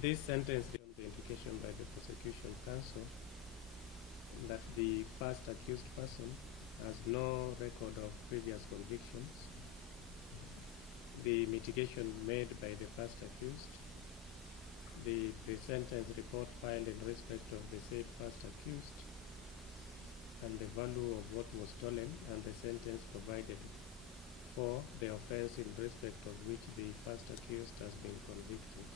This sentence is the implication by the prosecution counsel that the first accused person has no record of previous convictions. The mitigation made by the first accused, the pre-sentence report filed in respect of the said first accused, and the value of what was stolen, and the sentence provided for the offense in respect of which the first accused has been convicted.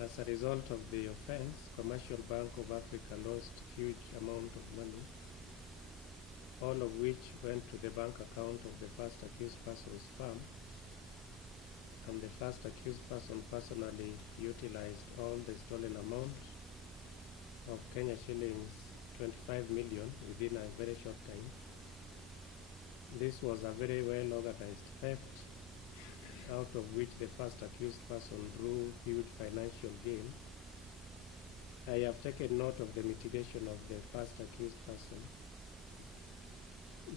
As a result of the offense, Commercial Bank of Africa lost huge amount of money, all of which went to the bank account of the first accused person's firm, and the first accused person personally utilized all the stolen amount of Kenya shillings 25 million within a very short time. This was a very well organized theft, out of which the first accused person drew huge financial gain. I have taken note of the mitigation of the first accused person.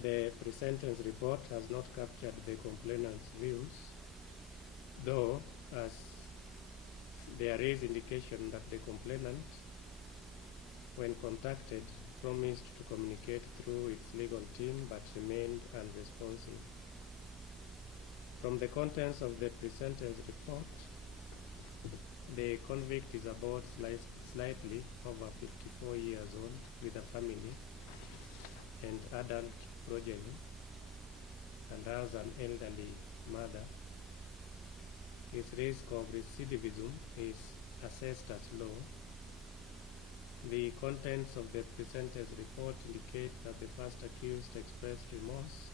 The pre-sentence report has not captured the complainant's views, though as there is indication that the complainant, when contacted, promised to communicate through its legal team but remained unresponsive. From the contents of the pre-sentence report, the convict is about slightly over 54 years old, with a family and adult progeny, and has an elderly mother. His risk of recidivism is assessed at low. The contents of the pre-sentence report indicate that the first accused expressed remorse,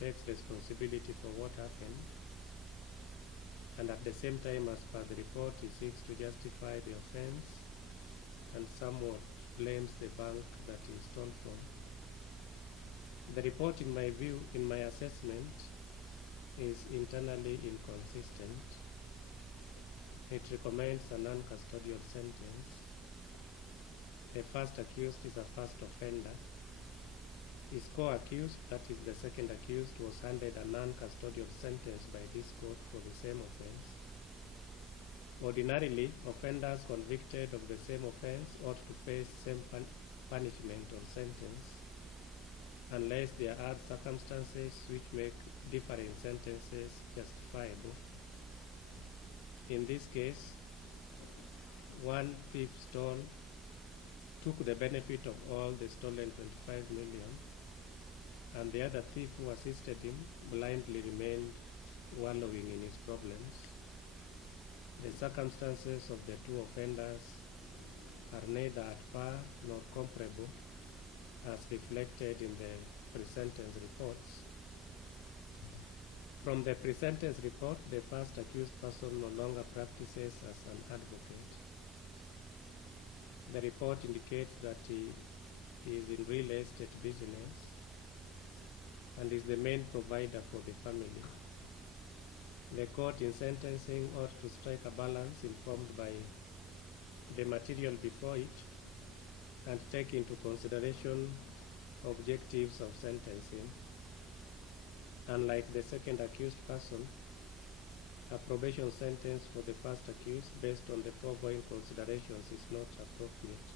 takes responsibility for what happened, and at the same time, as per the report, he seeks to justify the offense and somewhat blames the bank that he stole from. The report, in my view, in my assessment, is internally inconsistent. It recommends a non-custodial sentence. The first accused is a first offender. His co-accused, that is the second accused, was handed a non-custodial sentence by this court for the same offense. Ordinarily, offenders convicted of the same offense ought to face same punishment or sentence, unless there are circumstances which make differing sentences justifiable. In this case, one thief took the benefit of all the stolen 25 million, and the other thief who assisted him blindly remained wallowing in his problems. The circumstances of the two offenders are neither at par nor comparable, as reflected in the pre-sentence reports. From the pre-sentence report, the first accused person no longer practices as an advocate. The report indicates that he is in real estate business and is the main provider for the family. The court in sentencing ought to strike a balance informed by the material before it and take into consideration objectives of sentencing. Unlike the second accused person, a probation sentence for the first accused based on the foregoing considerations is not appropriate.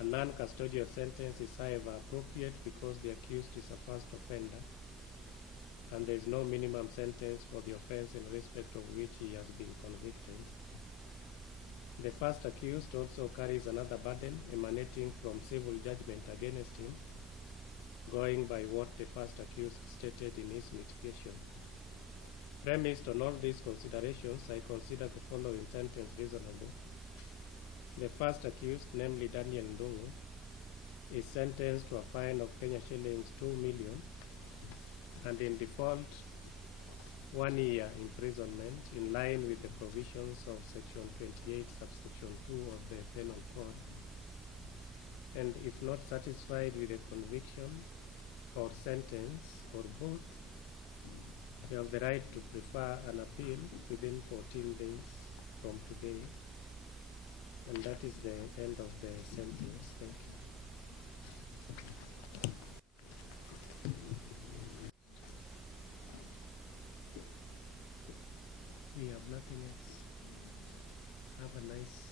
A non-custodial sentence is, however, appropriate because the accused is a first offender and there is no minimum sentence for the offense in respect of which he has been convicted. The first accused also carries another burden emanating from civil judgment against him, going by what the first accused stated in his mitigation. Premised on all these considerations, I consider the following sentence reasonable. The first accused, namely Daniel Ndungu, is sentenced to a fine of Kenya shillings 2 million and in default 1 year imprisonment in line with the provisions of section 28 subsection 2 of the penal code. And if not satisfied with the conviction or sentence or both, you have the right to prefer an appeal within 14 days from today. And that is the end of the sentence. Thank you. We have not a nice